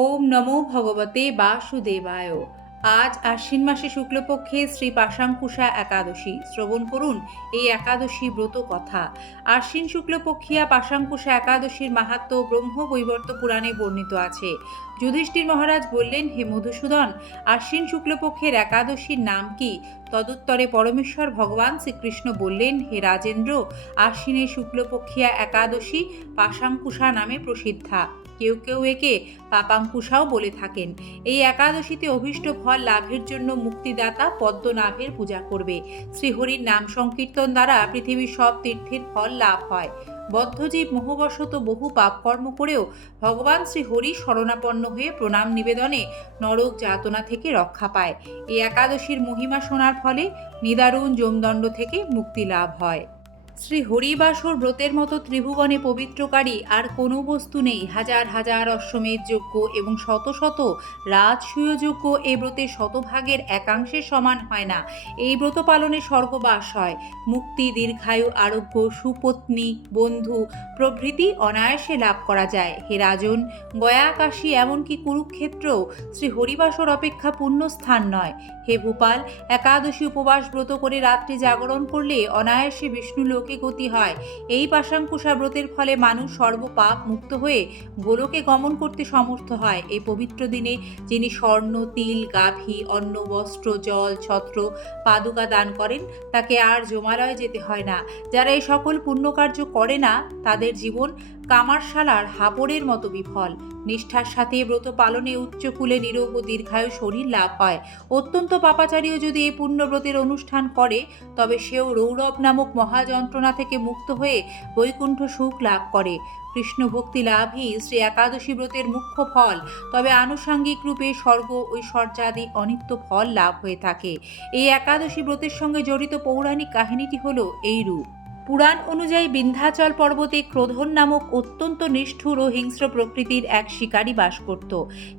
ওম নমো ভগবতে বাসুদেবায়। আজ আশ্বিন মাসে শুক্লপক্ষে শ্রী পাশাঙ্কুশা একাদশী। শ্রবণ করুন এই একাদশী ব্রত কথা। আশ্বিন শুক্লপক্ষিয়া পাশাঙ্কুশা একাদশীর মাহাত্ম ব্রহ্ম বৈবর্ত পুরাণে বর্ণিত আছে। যুধিষ্ঠির মহারাজ বললেন, হে মধুসূদন, আশ্বিন শুক্লপক্ষের একাদশীর নাম কি? তদুত্তরে পরমেশ্বর ভগবান শ্রীকৃষ্ণ বললেন, হে রাজেন্দ্র, আশ্বিনের শুক্লপক্ষিয়া একাদশী পাশাঙ্কুশা নামে প্রসিদ্ধা। কেউ কেউ একে পাপাঙ্কুশাও বলে থাকেন। এই একাদশীতে অভীষ্ট ফল লাভের জন্য মুক্তিদাতা পদ্মনাভের পূজা করবে। শ্রীহরির নাম সংকীর্তন দ্বারা পৃথিবীর সব তীর্থের ফল লাভ হয়। বদ্ধজীব মোহবশত বহু পাপকর্ম করেও ভগবান শ্রী হরি শরণাপন্ন হয়ে প্রণাম নিবেদনে নরক যাতনা থেকে রক্ষা পায়। এই একাদশীর মহিমা শোনার ফলে নিদারুণ যমদণ্ড থেকে মুক্তি লাভ হয়। শ্রী হরিবাসর ব্রতের মতো ত্রিভুবনে পবিত্রকারী আর কোনো বস্তু নেই। হাজার হাজার অশ্বমেধ যোগ্য এবং শত শত রাজসূয়যোগ্য এই ব্রতে শতভাগের একাংশের সমান হয় না। এই ব্রত পালনে স্বর্গবাস হয়। মুক্তি, দীর্ঘায়ু, আরোগ্য, সুপত্নী, বন্ধু, প্রভৃতি অনায়াসে লাভ করা যায়। হে রাজন, গয়া, কাশী এমনকি কুরুক্ষেত্রও শ্রী হরিবাসর অপেক্ষা পূর্ণ স্থান নয়। হে ভূপাল, একাদশী উপবাস ব্রত করে রাত্রি জাগরণ করলে অনায়াসে বিষ্ণু লোকে গতি হয়। এই পাশাঙ্কুশা ব্রতের ফলে মানুষ সর্বপাপ মুক্ত হয়ে গোলকে গমন করতে সমর্থ হয়। এই পবিত্র দিনে যিনি স্বর্ণ, তিল, গাভী, অন্ন, বস্ত্র, জল, ছত্র, পাদুকা দান করেন, তাকে আর জমালয়ে যেতে হয় না। যারা এই সকল পুণ্যকার্য করে না, তাদের জীবন কামারশালার হাবরের মতো বিফল। নিষ্ঠার সাথে ব্রত পালনে উচ্চকুলে নিরোগ ও দীর্ঘায়ু শরীর লাভ হয়। অত্যন্ত পাপাচারীও যদি এই পুণ্যব্রতের অনুষ্ঠান করে, তবে সেও রৌরব নামক মহাযন্ত্রণা থেকে মুক্ত হয়ে বৈকুণ্ঠ সুখ লাভ করে। কৃষ্ণ ভক্তি লাভই শ্রী একাদশী ব্রতের মুখ্য ফল। তবে আনুষাঙ্গিক রূপে স্বর্গ ঐশ্বর্যাদি অনিত্য ফল লাভ হয়ে থাকে। এই একাদশী ব্রতের সঙ্গে জড়িত পৌরাণিক কাহিনীটি হল এই রূপ। পুরাণ অনুযায়ী বিন্ধ্যাচল পর্বতে ক্রোধন নামক অত্যন্ত নিষ্ঠুর ও হিংস্র প্রকৃতির এক শিকারী বাস করত।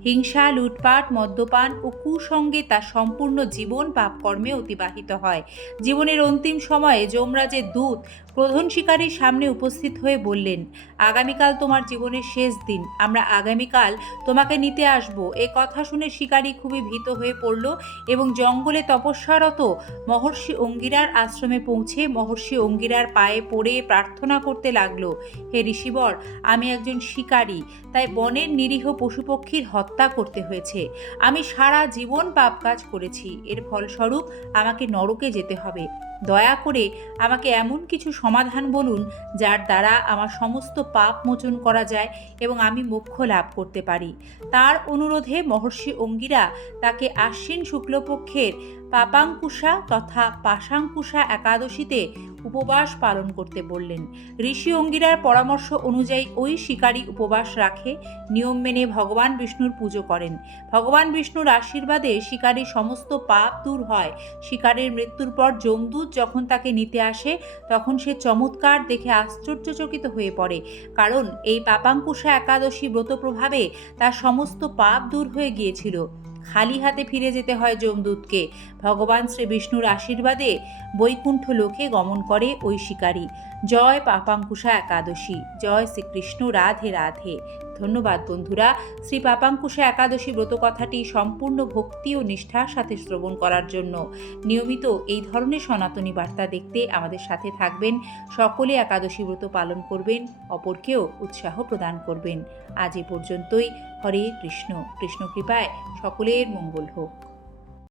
হিংসা, লুটপাট, মদ্যপান ও কুসঙ্গে তার সম্পূর্ণ জীবন পাপকর্মে অতিবাহিত হয়। জীবনের অন্তিম সময়ে যমরাজের দূত প্রধান শিকারীর সামনে উপস্থিত হয়ে বললেন, আগামীকাল তোমার জীবনের শেষ দিন। আমরা আগামীকাল তোমাকে নিতে আসব। এ কথা শুনে শিকারী খুবই ভীত হয়ে পড়ল এবং জঙ্গলে তপস্যারত মহর্ষি অঙ্গিরার আশ্রমে পৌঁছে মহর্ষি অঙ্গিরার পায়ে পড়ে প্রার্থনা করতে লাগল, হে ঋষিবর, আমি একজন শিকারী, তাই বনের নিরীহ পশুপক্ষীর হত্যা করতে হয়েছে। আমি সারা জীবন পাপ কাজ করেছি। এর ফলস্বরূপ আমাকে নরকে যেতে হবে। দয়া করে আমাকে এমন কিছু সমাধান বলুন, যার দ্বারা আমার সমস্ত পাপ মোচন করা যায় এবং আমি মোক্ষ লাভ করতে পারি। তার অনুরোধে মহর্ষি অঙ্গিরা তাকে আশ্বিন শুক্লপক্ষের পাপাঙ্কুশা তথা পাশাঙ্কুশা একাদশীতে উপবাস পালন করতে বললেন। ঋষি অঙ্গিরার পরামর্শ অনুযায়ী ওই শিকারী উপবাস রাখে, নিয়ম মেনে ভগবান বিষ্ণুর পুজো করেন। ভগবান বিষ্ণুর আশীর্বাদে শিকারীর সমস্ত পাপ দূর হয়। শিকারের মৃত্যুর পর যমদূত যখন তাকে নিতে আসে, তখন সে চমৎকার দেখে আশ্চর্যচকিত হয়ে পড়ে। কারণ এই পাপাঙ্কুশা একাদশী ব্রত প্রভাবে তার সমস্ত পাপ দূর হয়ে গিয়েছিল। খালি হাতে ফিরে যেতে হয় যমদূতকে। ভগবান শ্রী বিষ্ণুর আশীর্বাদে বৈকুণ্ঠ লোকে গমন করে ওই শিকারী জয় পাপাঙ্কুশা একাদশী। জয় শ্রীকৃষ্ণ রাধে রাধে। ধন্যবাদ, বন্ধুরা। শ্রী পাপাঙ্কুশা একাদশী ব্রত কথাটি সম্পূর্ণ ভক্তি ও নিষ্ঠার সাথে শ্রবণ করার জন্য। নিয়মিত এই ধরনের সনাতনী বার্তা দেখতে আমাদের সাথে থাকবেন। সকলে একাদশী ব্রত পালন করবেন, অপরকেও উৎসাহ প্রদান করবেন। আজ এ পর্যন্তই। হরে কৃষ্ণ। কৃষ্ণ কৃপায় সকলের মঙ্গল হোক।